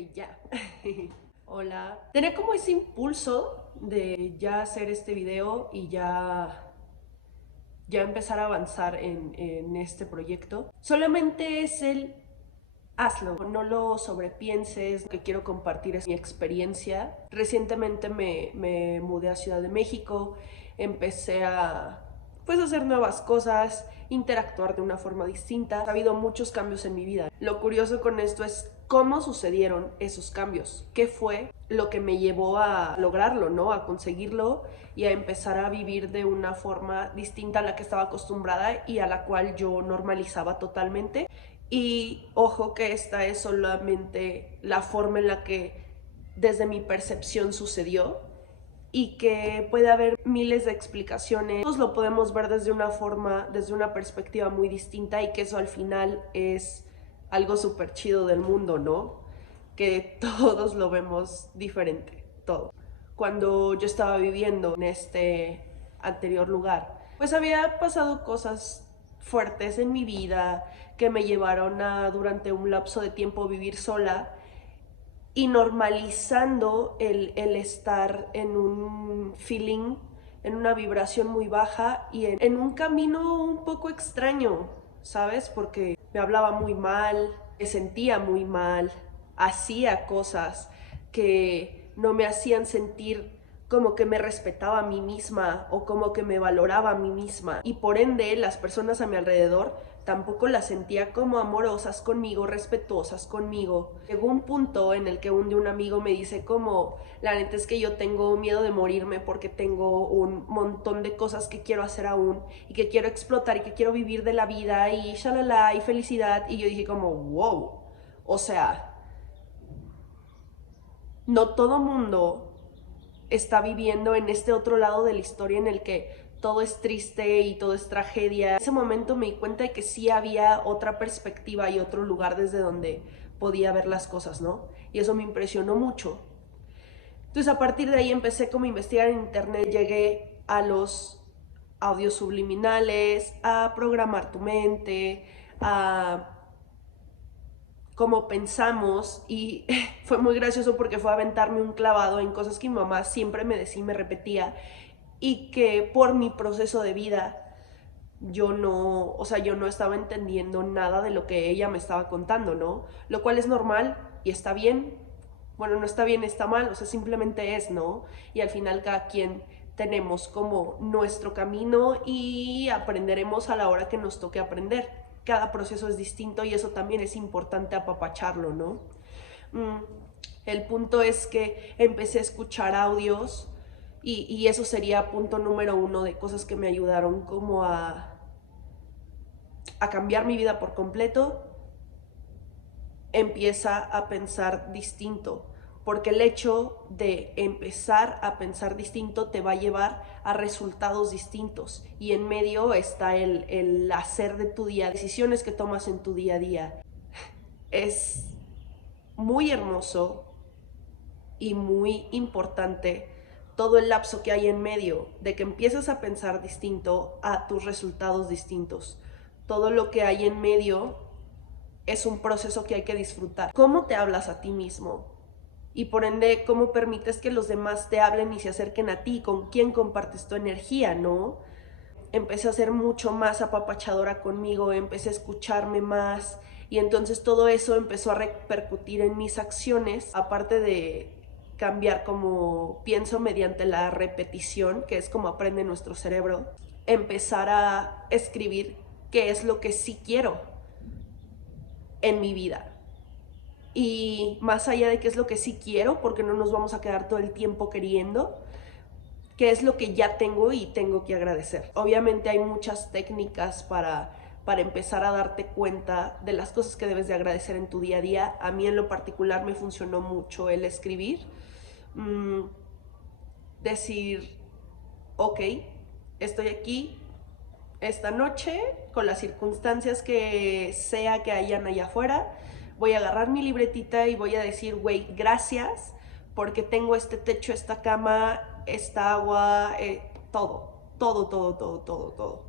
Ya. Hola. Tenía como ese impulso de ya hacer este video y ya empezar a avanzar en este proyecto. Solamente es el hazlo, no lo sobrepienses. Lo que quiero compartir es mi experiencia. Recientemente me mudé a Ciudad de México, empecé a hacer nuevas cosas, interactuar de una forma distinta. Ha habido muchos cambios en mi vida. Lo curioso con esto es cómo sucedieron esos cambios, qué fue lo que me llevó a lograrlo, ¿no? A conseguirlo y a empezar a vivir de una forma distinta a la que estaba acostumbrada y a la cual yo normalizaba totalmente. Y ojo que esta es solamente la forma en la que desde mi percepción sucedió y que puede haber miles de explicaciones. Todos lo podemos ver desde una forma, desde una perspectiva muy distinta y que eso al final es algo súper chido del mundo, ¿no? Que todos lo vemos diferente, todo. Cuando yo estaba viviendo en este anterior lugar, pues había pasado cosas fuertes en mi vida que me llevaron a durante un lapso de tiempo vivir sola y normalizando el estar en un feeling, en una vibración muy baja y en un camino un poco extraño, ¿sabes? Porque me hablaba muy mal, me sentía muy mal, hacía cosas que no me hacían sentir como que me respetaba a mí misma o como que me valoraba a mí misma, y por ende las personas a mi alrededor tampoco las sentía como amorosas conmigo, respetuosas conmigo. Llegó un punto en el que un día un amigo me dice como, la neta es que yo tengo miedo de morirme porque tengo un montón de cosas que quiero hacer aún y que quiero explotar y que quiero vivir de la vida y shalala y felicidad. Y yo dije como, wow, o sea, no todo mundo está viviendo en este otro lado de la historia en el que todo es triste y todo es tragedia. En ese momento me di cuenta de que sí había otra perspectiva y otro lugar desde donde podía ver las cosas, ¿no? Y eso me impresionó mucho. Entonces a partir de ahí empecé como a investigar en internet, llegué a los audios subliminales, a programar tu mente, a cómo pensamos, y fue muy gracioso porque fue aventarme un clavado en cosas que mi mamá siempre me decía y me repetía y que por mi proceso de vida yo no, o sea, yo no estaba entendiendo nada de lo que ella me estaba contando, ¿no? Lo cual es normal y está bien. Bueno, no está bien, está mal, o sea, simplemente es, ¿no? Y al final cada quien tenemos como nuestro camino y aprenderemos a la hora que nos toque aprender. Cada proceso es distinto y eso también es importante apapacharlo, ¿no? Mm, el punto es que empecé a escuchar audios y eso sería punto número uno de cosas que me ayudaron como a cambiar mi vida por completo. Empieza a pensar distinto, porque el hecho de empezar a pensar distinto te va a llevar a resultados distintos y en medio está el hacer de tu día, decisiones que tomas en tu día a día. Es muy hermoso y muy importante todo el lapso que hay en medio de que empiezas a pensar distinto a tus resultados distintos. Todo lo que hay en medio es un proceso que hay que disfrutar. ¿Cómo te hablas a ti mismo? Y por ende, ¿cómo permites que los demás te hablen y se acerquen a ti? ¿Con quién compartes tu energía, no? Empecé a ser mucho más apapachadora conmigo, empecé a escucharme más y entonces todo eso empezó a repercutir en mis acciones, aparte de cambiar como pienso mediante la repetición, que es como aprende nuestro cerebro, empezar a escribir qué es lo que sí quiero en mi vida. Y más allá de qué es lo que sí quiero, porque no nos vamos a quedar todo el tiempo queriendo, qué es lo que ya tengo y tengo que agradecer. Obviamente hay muchas técnicas para empezar a darte cuenta de las cosas que debes de agradecer en tu día a día. A mí en lo particular me funcionó mucho el escribir. Decir, ok, estoy aquí esta noche con las circunstancias que sea que hayan allá afuera. Voy a agarrar mi libretita y voy a decir, güey, gracias porque tengo este techo, esta cama, esta agua, todo, todo.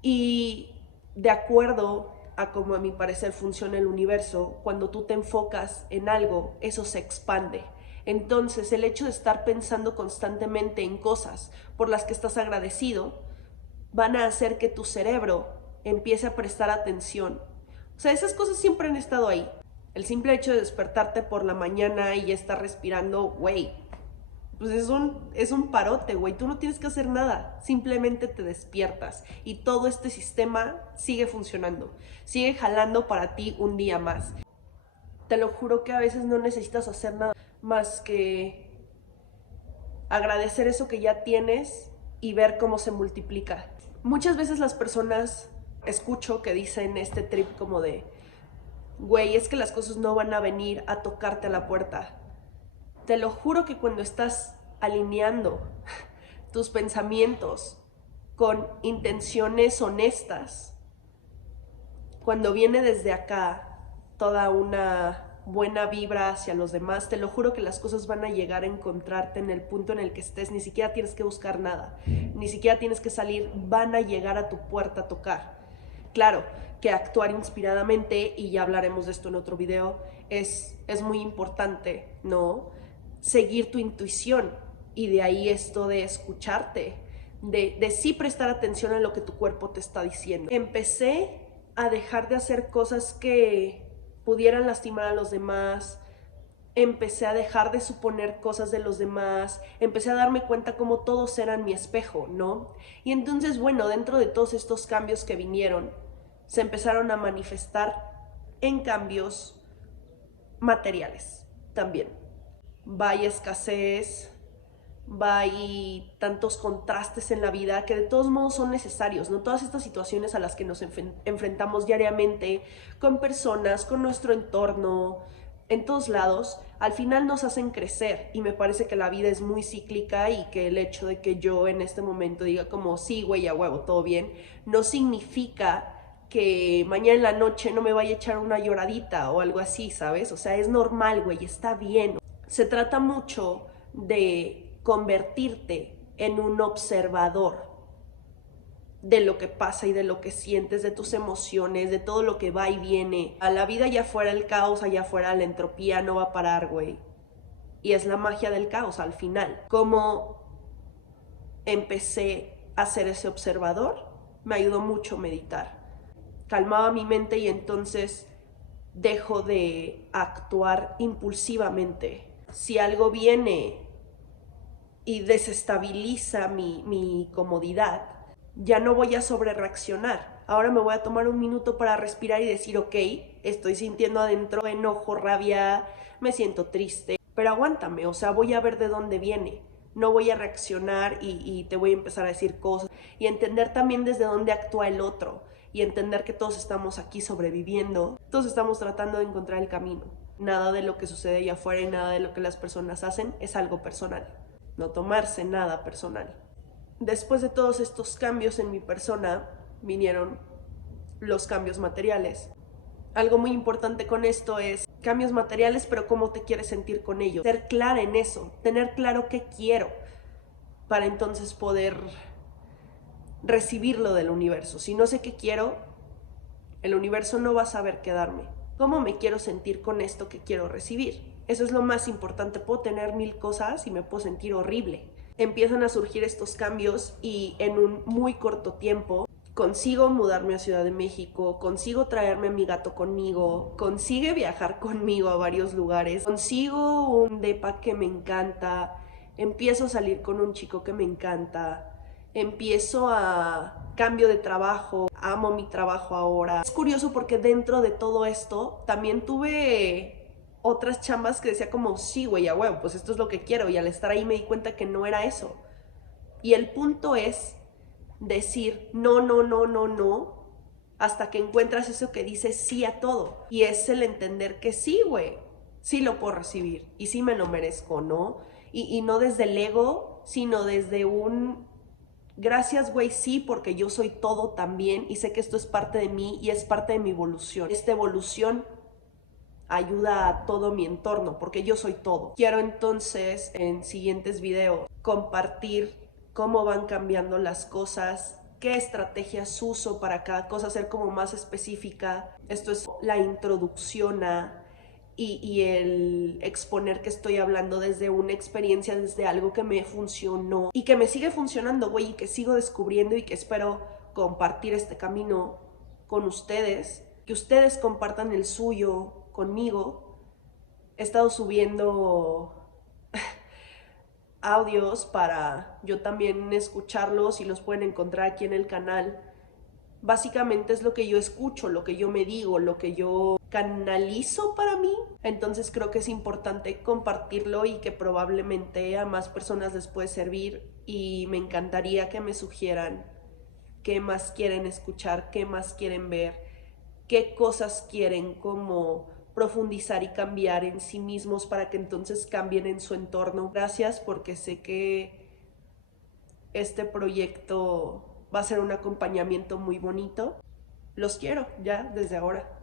Y de acuerdo a como a mi parecer funciona el universo, cuando tú te enfocas en algo, eso se expande. Entonces, el hecho de estar pensando constantemente en cosas por las que estás agradecido, van a hacer que tu cerebro empiece a prestar atención. O sea, esas cosas siempre han estado ahí. El simple hecho de despertarte por la mañana y ya estar respirando, güey, pues es un parote, güey. Tú no tienes que hacer nada. Simplemente te despiertas y todo este sistema sigue funcionando. Sigue jalando para ti un día más. Te lo juro que a veces no necesitas hacer nada más que agradecer eso que ya tienes y ver cómo se multiplica. Muchas veces las personas escucho que dicen este trip como de, güey, es que las cosas no van a venir a tocarte a la puerta. Te lo juro que cuando estás alineando tus pensamientos con intenciones honestas, cuando viene desde acá toda una buena vibra hacia los demás, te lo juro que las cosas van a llegar a encontrarte en el punto en el que estés. Ni siquiera tienes que buscar nada, ni siquiera tienes que salir, van a llegar a tu puerta a tocar. Claro que actuar inspiradamente, y ya hablaremos de esto en otro video, es muy importante, ¿no? Seguir tu intuición, y de ahí esto de escucharte, de sí prestar atención a lo que tu cuerpo te está diciendo. Empecé a dejar de hacer cosas que pudieran lastimar a los demás, empecé a dejar de suponer cosas de los demás, empecé a darme cuenta cómo todos eran mi espejo, ¿no? Y entonces, bueno, dentro de todos estos cambios que vinieron, se empezaron a manifestar en cambios materiales también. Vaya escasez, hay tantos contrastes en la vida que de todos modos son necesarios, ¿no? Todas estas situaciones a las que nos enfrentamos diariamente con personas, con nuestro entorno, en todos lados, al final nos hacen crecer, y me parece que la vida es muy cíclica, y que el hecho de que yo en este momento diga como sí, güey, a huevo, todo bien, no significa que mañana en la noche no me vaya a echar una lloradita o algo así, ¿sabes? O sea, es normal, güey, está bien. Se trata mucho de convertirte en un observador de lo que pasa y de lo que sientes, de tus emociones, de todo lo que va y viene. A la vida allá afuera, el caos, allá afuera la entropía no va a parar, güey. Y es la magia del caos al final. Como empecé a ser ese observador, me ayudó mucho meditar. Calmaba mi mente y entonces dejo de actuar impulsivamente. Si algo viene y desestabiliza mi comodidad, ya no voy a sobrereaccionar. Ahora me voy a tomar un minuto para respirar y decir, ok, estoy sintiendo adentro enojo, rabia, me siento triste, pero aguántame, o sea, voy a ver de dónde viene. No voy a reaccionar y te voy a empezar a decir cosas, y entender también desde dónde actúa el otro, y entender que todos estamos aquí sobreviviendo, todos estamos tratando de encontrar el camino. Nada de lo que sucede allá afuera y nada de lo que las personas hacen es algo personal. No tomarse nada personal. Después de todos estos cambios en mi persona, vinieron los cambios materiales. Algo muy importante con esto es cambios materiales, pero cómo te quieres sentir con ellos. Ser clara en eso, tener claro qué quiero, para entonces poder recibirlo del universo. Si no sé qué quiero, el universo no va a saber qué darme. ¿Cómo me quiero sentir con esto que quiero recibir? Eso es lo más importante. Puedo tener 1000 cosas y me puedo sentir horrible. Empiezan a surgir estos cambios y en un muy corto tiempo consigo mudarme a Ciudad de México, consigo traerme a mi gato conmigo, consigue viajar conmigo a varios lugares, consigo un depa que me encanta, empiezo a salir con un chico que me encanta, empiezo a cambio de trabajo, amo mi trabajo ahora. Es curioso porque dentro de todo esto también tuve otras chambas que decía como, sí, güey, a huevo, pues esto es lo que quiero, y al estar ahí me di cuenta que no era eso. Y el punto es decir no, no, no, no, no, hasta que encuentras eso que dice sí a todo. Y es el entender que sí, güey, sí lo puedo recibir y sí me lo merezco, ¿no? Y no desde el ego, sino desde un gracias, güey, sí, porque yo soy todo también y sé que esto es parte de mí y es parte de mi evolución. Esta evolución ayuda a todo mi entorno, porque yo soy todo. Quiero entonces en siguientes videos compartir cómo van cambiando las cosas qué estrategias uso para cada cosa, ser como más específica. Esto es la introducción y el exponer que estoy hablando desde una experiencia, desde algo que me funcionó y que me sigue funcionando, güey, y que sigo descubriendo y que espero compartir este camino con ustedes, que ustedes compartan el suyo conmigo. He estado subiendo audios para yo también escucharlos y los pueden encontrar aquí en el canal. Básicamente es lo que yo escucho, lo que yo me digo, lo que yo canalizo para mí. Entonces creo que es importante compartirlo y que probablemente a más personas les puede servir, y me encantaría que me sugieran qué más quieren escuchar, qué más quieren ver, qué cosas quieren como profundizar y cambiar en sí mismos para que entonces cambien en su entorno. Gracias, porque sé que este proyecto va a ser un acompañamiento muy bonito. Los quiero ya desde ahora.